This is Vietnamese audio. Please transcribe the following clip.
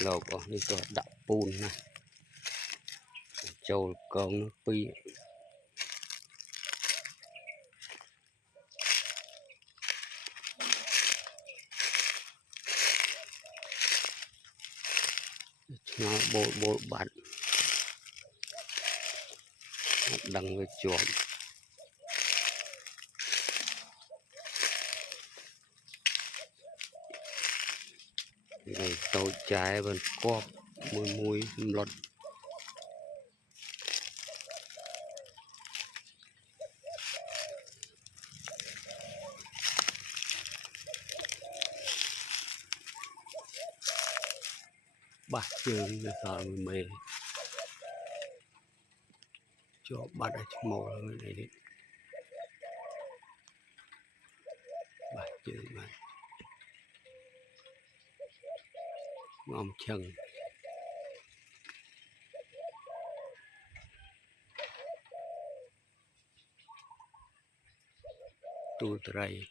lột đi cho đập bùn này châu con nó pi nó bộ bát đằng với chuột này tàu trái bên cọp mùi lọt bát trường người ta mê cho bát ở trong mồ người này đi bát trường mà ngon chân tu trai